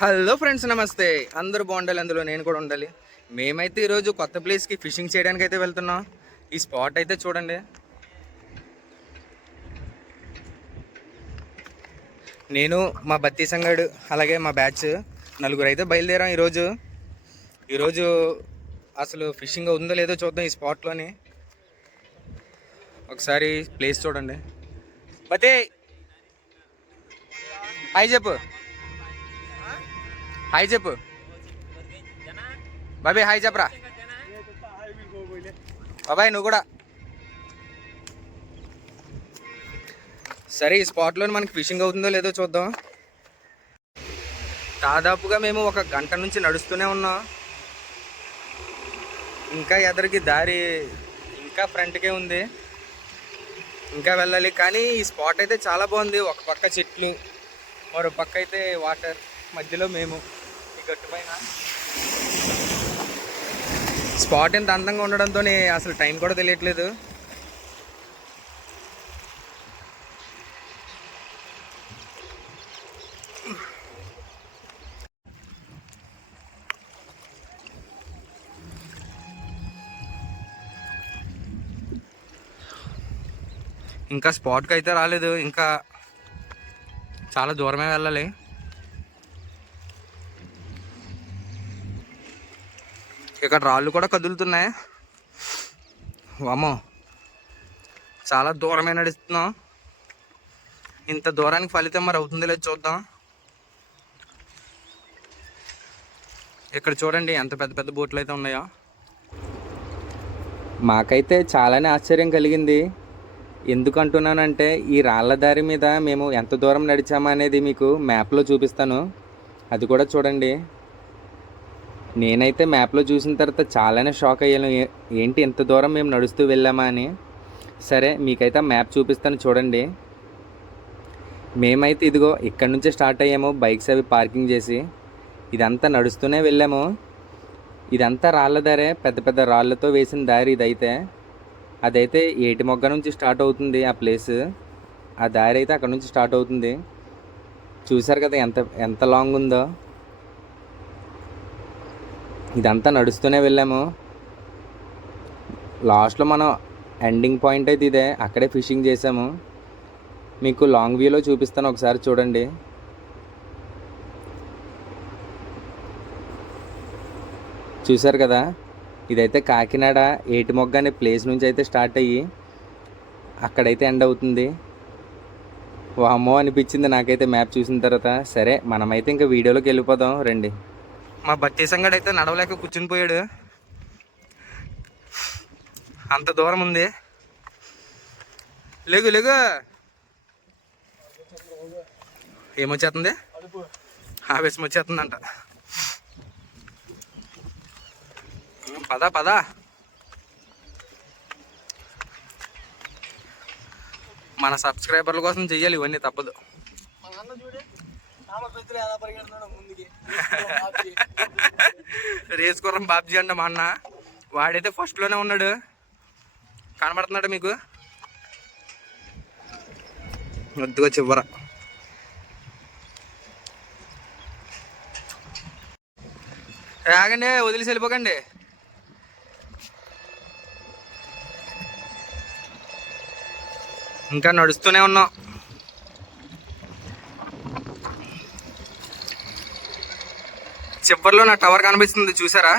Hello friends నమస్తే. అందరూ బాగుండాలి అందులో నేను కూడా ఉండాలి. మేమైతే ఈరోజు కొత్త ప్లేస్కి ఫిషింగ్ చేయడానికి అయితే వెళ్తున్నాం. ఈ స్పాట్ అయితే చూడండి. నేను మా బత్తి సంగడు అలాగే మా బ్యాచ్ నలుగురు అయితే బయలుదేరాం ఈరోజు. ఈరోజు అసలు ఫిషింగ్ ఉందో లేదో చూద్దాం ఈ స్పాట్లోని. ఒకసారి ప్లేస్ చూడండి. బతే అయి చెప్పు. హాయ్ చెప్పు. బాబాయ్ హాయ్ చెప్పరా. బాబాయ్ నువ్వు కూడా. సరే ఈ స్పాట్లో మనకి ఫిషింగ్ అవుతుందో లేదో చూద్దాం. దాదాపుగా మేము ఒక గంట నుంచి నడుస్తూనే ఉన్నాం. ఇంకా ఎదరికి దారి ఇంకా ఫ్రంట్కే ఉంది. ఇంకా వెళ్ళాలి కానీ ఈ స్పాట్ అయితే చాలా బాగుంది. ఒక పక్క చెట్లు మరో పక్క అయితే వాటర్ మధ్యలో మేము. స్పాట్ ఎంత అందంగా ఉండడంతో అసలు టైం కూడా తెలియట్లేదు. ఇంకా స్పాట్కి అయితే రాలేదు. ఇంకా చాలా దూరమే వెళ్ళాలి. ఇక్కడ రాళ్ళు కూడా కదులుతున్నాయి. వామో చాలా దూరమే నడుస్తున్నాం. ఇంత దూరానికి ఫలితం మరి అవుతుంది లేదు చూద్దాం. ఇక్కడ చూడండి ఎంత పెద్ద పెద్ద బోట్లు అయితే ఉన్నాయో. మాకైతే చాలానే ఆశ్చర్యం కలిగింది. ఎందుకంటున్నానంటే ఈ రాళ్ళ దారి మీద మేము ఎంత దూరం నడిచామా అనేది మీకు మ్యాప్లో చూపిస్తాను. అది కూడా చూడండి. నేనైతే మ్యాప్లో చూసిన తర్వాత చాలానే షాక్ అయ్యాను. ఏంటి ఎంత దూరం మేము నడుస్తూ వెళ్ళామా అని. సరే మీకైతే ఆ మ్యాప్ చూపిస్తాను చూడండి. మేమైతే ఇదిగో ఇక్కడ నుంచే స్టార్ట్ అయ్యాము బైక్స్ అవి పార్కింగ్ చేసి. ఇదంతా నడుస్తూనే వెళ్ళాము. ఇదంతా రాళ్ళ దారే పెద్ద పెద్ద రాళ్ళతో వేసిన దారి ఇదైతే. అదైతే ఏటి మొగ్గ నుంచి స్టార్ట్ అవుతుంది ఆ ప్లేస్. ఆ దారి అయితే అక్కడ నుంచి స్టార్ట్ అవుతుంది. చూసారు కదా ఎంత ఎంత లాంగ్ ఉందో. ఇదంతా నడుస్తూనే వెళ్ళాము. లాస్ట్లో మనం ఎండింగ్ పాయింట్ అయితే ఇదే అక్కడే ఫిషింగ్ చేసాము. మీకు లాంగ్ వ్యూలో చూపిస్తాను ఒకసారి చూడండి. చూశారు కదా ఇదైతే కాకినాడ ఏటిమొగ్గ అనే ప్లేస్ నుంచి అయితే స్టార్ట్ అయ్యి అక్కడైతే ఎండ్ అవుతుంది. వామ్మో అనిపించింది నాకైతే మ్యాప్ చూసిన తర్వాత. సరే మనమైతే ఇంకా వీడియోలోకి వెళ్ళిపోదాం రండి. మా బత్తి సంగడు అయితే నడవలేక కూర్చుని పోయాడు. అంత దూరం ఉంది. లేగు లేగు. ఏమొచ్చేస్తుంది ఆవేశం వచ్చేస్తుందంట. పద పద. మన సబ్స్క్రైబర్ల కోసం చెయ్యాలి ఇవన్నీ తప్పదు. రేస్ గుర్రం బాబ్జీ అంట మా అన్న. వాడైతే ఫస్ట్లోనే ఉన్నాడు. కనబడుతున్నాడు మీకు? వద్దుగా చివర. రాగండి వదిలేసి వెళ్ళిపోకండి. ఇంకా నడుస్తూనే ఉన్నాం. చివరిలో నా టవర్ కనిపిస్తుంది చూసారా?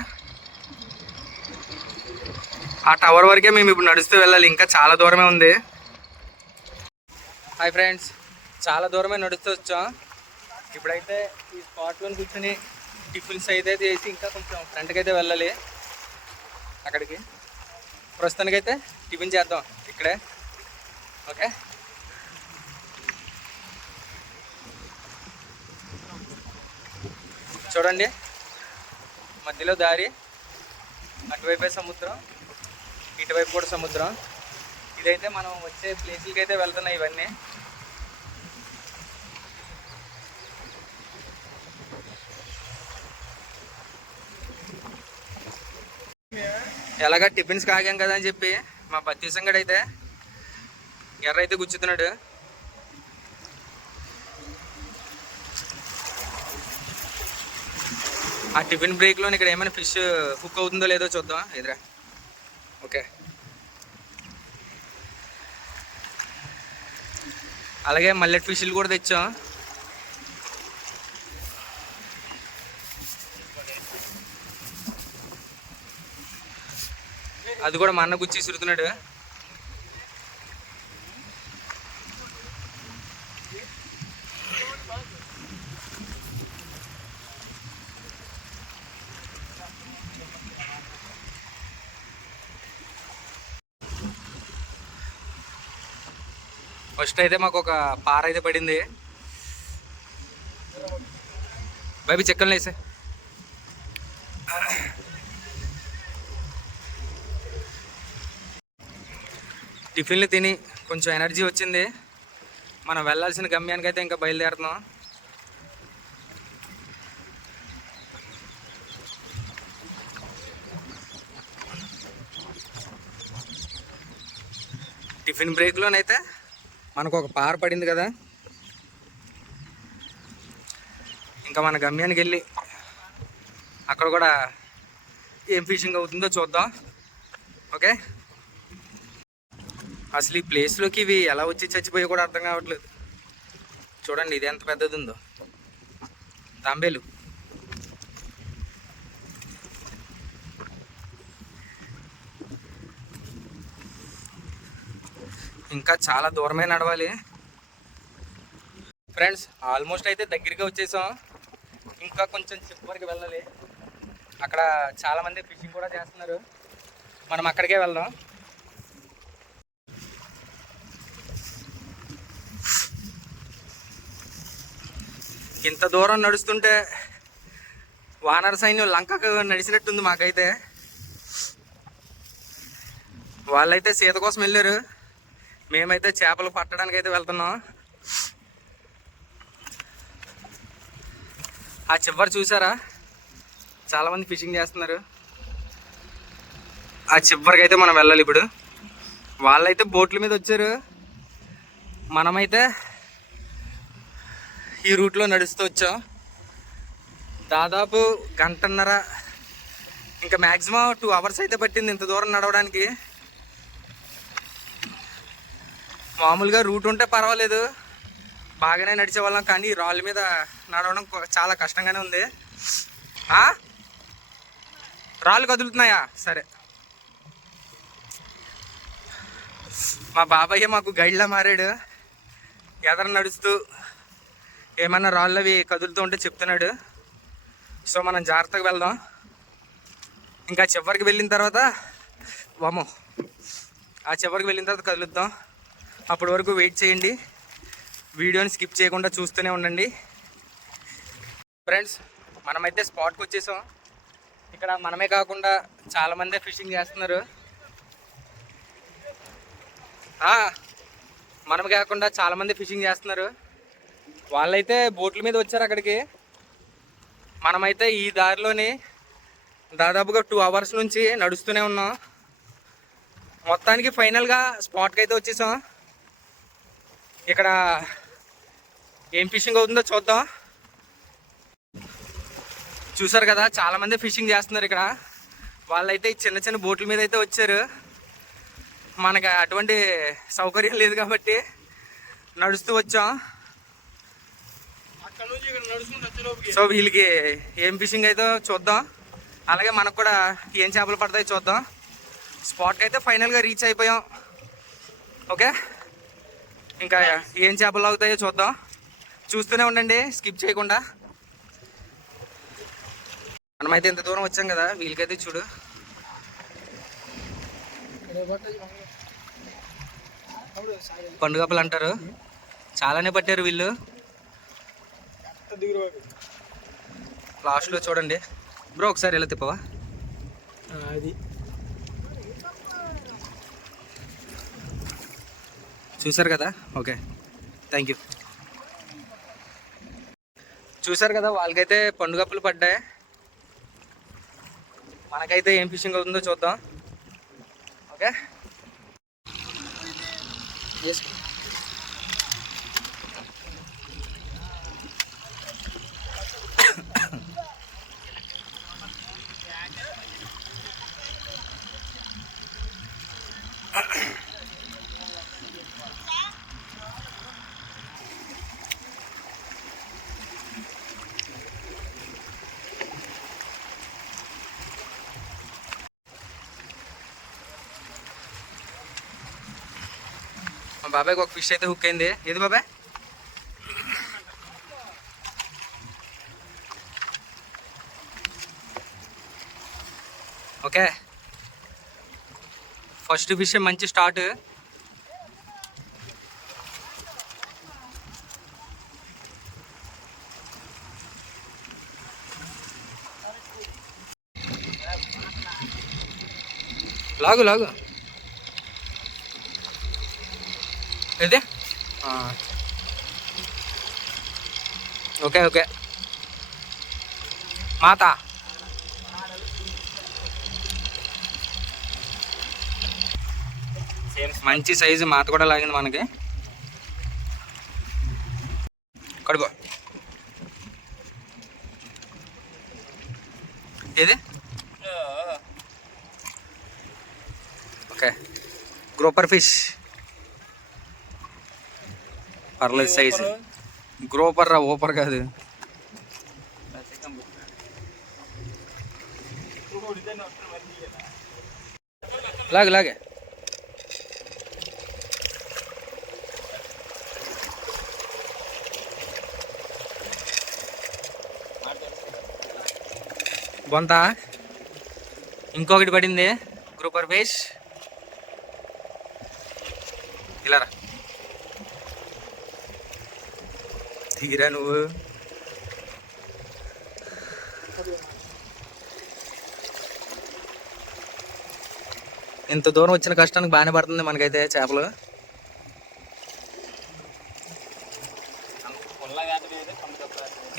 ఆ టవర్ వరకే మేము ఇప్పుడు నడుస్తూ వెళ్ళాలి. ఇంకా చాలా దూరమే ఉంది. Hi friends. చాలా దూరమే నడుస్తూ వచ్చాం. ఇప్పుడైతే ఈ స్పాట్లో కూర్చొని టిఫిన్స్ అయితే చేసి ఇంకా కొంచెం ఫ్రంట్కి అయితే వెళ్ళాలి. అక్కడికి. ప్రస్తుతానికైతే టిఫిన్ చేద్దాం ఇక్కడే. ఓకే? చూడండి. మధ్యలో దారి అటువైపే సముద్రం ఇటువైపు కూడా సముద్రం. ఇదైతే మనం వచ్చే ప్లేసులకి అయితే వెళ్తున్నాయి ఇవన్నీ. ఎలాగ టిఫిన్స్ కాగాం కదా అని చెప్పి మా పత్తి సంగడు అయితే ఎర్ర అయితే గుచ్చుతున్నాడు. ఆ టిఫిన్ బ్రేక్లో ఇక్కడ ఏమైనా ఫిష్ కుక్ అవుతుందో లేదో చూద్దాం ఎదురా. ఓకే. అలాగే మల్లెట్ ఫిష్లు కూడా తెచ్చాం. అది కూడా మా అన్న గుచ్చి సురుతున్నాడు ఫస్ట్ అయితే మాకు ఒక పార అయితే పడింది. బైబీ చెక్కలు వేసే. టిఫిన్లు తిని కొంచెం ఎనర్జీ వచ్చింది. మనం వెళ్ళాల్సిన గమ్యానికి అయితే ఇంకా బయలుదేరుతున్నాం. టిఫిన్ బ్రేక్లోనైతే మనకు ఒక పార పడింది కదా. ఇంకా మన గమ్యానికి వెళ్ళి అక్కడ కూడా ఏం ఫిషింగ్ అవుతుందో చూద్దాం. ఓకే? అసలు ఈ ప్లేస్లోకి ఇవి ఎలా వచ్చి చచ్చిపోయి కూడా అర్థం కావట్లేదు. చూడండి ఇది ఎంత పెద్దది ఉందో. తాంబేలు. ఇంకా చాలా దూరమే నడవాలి. ఫ్రెండ్స్ ఆల్మోస్ట్ అయితే దగ్గరికి వచ్చేసాం. ఇంకా కొంచెం చివరికి వెళ్ళాలి. అక్కడ చాలామంది ఫిషింగ్ కూడా చేస్తున్నారు. మనం అక్కడికే వెళ్దాం. ఇంత దూరం నడుస్తుంటే వానర సైన్యం లంకకు నడిచినట్టుంది మాకైతే. వాళ్ళైతే సీత కోసం వెళ్ళారు. మేమైతే చేపలు పట్టడానికి అయితే వెళ్తున్నాం. ఆ చివరి చూసారా? చాలామంది ఫిషింగ్ చేస్తున్నారు. ఆ చివరికి అయితే మనం వెళ్ళాలి ఇప్పుడు. వాళ్ళైతే బోట్ల మీద వచ్చారు. మనమైతే ఈ రూట్లో నడుస్తూ వచ్చాం. దాదాపు గంటన్నర ఇంకా మ్యాక్సిమం టూ అవర్స్ అయితే పట్టింది ఇంత దూరం నడవడానికి. మామూలుగా రూట్ ఉంటే పర్వాలేదు. బాగానే నడిచే వాళ్ళం కానీ రాళ్ళ మీద నడవడం చాలా కష్టంగానే ఉంది. రాళ్ళు కదులుతున్నాయా? సరే. మా బాబాయ్య మాకు గైడ్లా మారాడు. ఎదర నడుస్తూ ఏమన్నా రాళ్ళు అవి కదులుతూ ఉంటే చెప్తున్నాడు. సో మనం జాగ్రత్తగా వెళ్దాం. ఇంకా చివరికి వెళ్ళిన తర్వాత వామో ఆ చివరికి వెళ్ళిన తర్వాత కదులుద్దాం. అప్పటి వరకు వెయిట్ చేయండి. వీడియోని స్కిప్ చేయకుండా చూస్తూనే ఉండండి. ఫ్రెండ్స్ మనమైతే స్పాట్కి వచ్చేసాం. ఇక్కడ మనమే కాకుండా చాలామందే ఫిషింగ్ చేస్తున్నారు. మనం కాకుండా చాలామంది ఫిషింగ్ చేస్తున్నారు. వాళ్ళైతే బోట్ల మీద వచ్చారు అక్కడికి. మనమైతే ఈ దారిలోని దాదాపుగా టూ అవర్స్ నుంచి నడుస్తూనే ఉన్నాం. మొత్తానికి ఫైనల్గా స్పాట్కి అయితే వచ్చేసాం. ఇక్కడ ఏం ఫిషింగ్ అవుతుందో చూద్దాం. చూసారు కదా చాలా మంది ఫిషింగ్ చేస్తున్నారు ఇక్కడ. వాళ్ళైతే చిన్న చిన్న బోట్ల మీద అయితే వచ్చారు. మనకి అటువంటి సౌకర్యం లేదు కాబట్టి నడుస్తూ వచ్చాం. సో వీళ్ళకి ఏం ఫిషింగ్ అయితే చూద్దాం. అలాగే మనకు కూడా ఏం చేపలు పడతాయో చూద్దాం. స్పాట్కి అయితే ఫైనల్గా రీచ్ అయిపోయాం. ఓకే? ఇంకా ఏం చేపలు అవుతాయో చూద్దాం. చూస్తూనే ఉండండి స్కిప్ చేయకుండా. మనమైతే ఇంత దూరం వచ్చాం కదా వీళ్ళకైతే చూడు. పండుగప్పలు అంటారు. చాలానే పట్టారు వీళ్ళు. లాస్ట్లో చూడండి. బ్రో ఒకసారి ఎలా తిప్పవా? అది. చూసారు కదా? ఓకే. థ్యాంక్ యూ చూసారు కదా? వాళ్ళకైతే పండుగప్పులు పడ్డాయి. మనకైతే ఏం ఫిషింగ్ అవుతుందో చూద్దాం. ఓకే? మా బాబాయ్కి ఒక ఫిష్ అయితే హుక్ అయింది ఏది బాబాయ్ ఓకే ఫస్ట్ ఫిష్ మంచి స్టార్ట్ లాగు లాగు ఏది ఆ. Okay okay. మాత. మంచి సైజు మాత కూడా లాగింది మనకి. కడుపు ఏది? ఓకే. Grouper fish. పర్లేదు సైజ్ గ్రోపర్ రా ఓపర్ కాదు. లాగే లాగే. బొంత. ఇంకొకటి పడింది. గ్రూపర్ బేస్ ఇలా రా. దిగిరా నువ్వు? ఇంత దూరం వచ్చిన కష్టానికి బాగానే పడుతుంది మనకైతే చేపలు.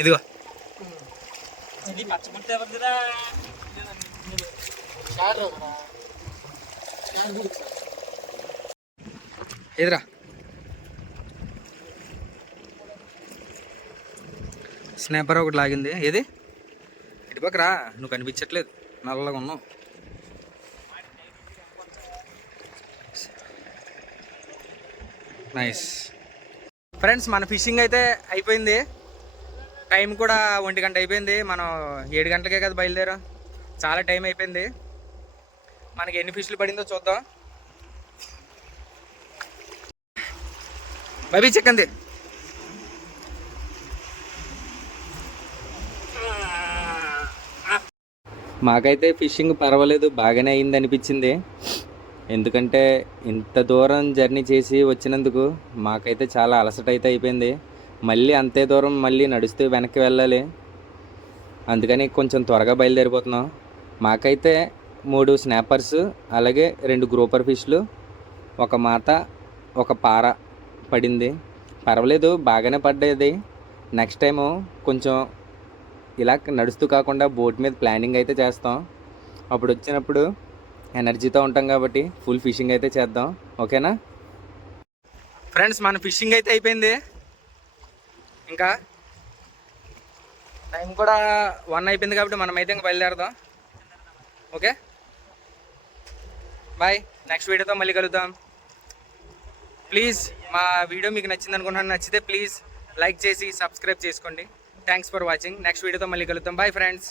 ఇదిగో. ఎదురా స్నేపర్ ఒకటి లాగింది. ఏది? ఇటు రా నువ్వు కనిపించట్లేదు. నల్లగా ఉన్నావు. నైస్ ఫ్రెండ్స్ మన ఫిషింగ్ అయితే అయిపోయింది. టైం కూడా ఒంటి గంట అయిపోయింది. మనం ఏడు గంటలకే కదా బయలుదేరాం. చాలా టైం అయిపోయింది. మనకి ఎన్ని ఫిష్లు పడిందో చూద్దాం. బైబీ చెక్కంది మాకైతే ఫిషింగ్ పర్వాలేదు బాగానే అయింది అనిపించింది ఎందుకంటే ఇంత దూరం జర్నీ చేసి వచ్చినందుకు మాకైతే చాలా అలసట అయితే అయిపోయింది. మళ్ళీ అంతే దూరం మళ్ళీ నడుస్తూ వెనక్కి వెళ్ళాలి. అందుకని కొంచెం త్వరగా బయలుదేరిపోతున్నాం. మాకైతే మూడు స్నాపర్స్ అలాగే రెండు గ్రూపర్ ఫిష్లు ఒక మాత ఒక పార పడింది. పర్వాలేదు బాగానే పడ్డది. నెక్స్ట్ టైము కొంచెం ఇలా నడుస్తూ కాకుండా బోట్ మీద ప్లానింగ్ అయితే చేస్తాం. అప్పుడు వచ్చినప్పుడు ఎనర్జీతో ఉంటాం కాబట్టి ఫుల్ ఫిషింగ్ అయితే చేద్దాం. ఓకేనా? ఫ్రెండ్స్ మన ఫిషింగ్ అయితే అయిపోయింది. ఇంకా టైం కూడా వన్ అయిపోయింది కాబట్టి మనం అయితే ఇంకా బయలుదేరదాం. ఓకే? బాయ్. నెక్స్ట్ వీడియోతో మళ్ళీ కలుద్దాం. ప్లీజ్ మా వీడియో మీకు నచ్చింది అనుకుంటున్నాను. నచ్చితే ప్లీజ్ లైక్ చేసి సబ్స్క్రైబ్ చేసుకోండి. థ్యాంక్స్ ఫర్ వాచింగ్ నెక్స్ట్ వీడియోతో మళ్ళీ కలుద్దాం. Bye friends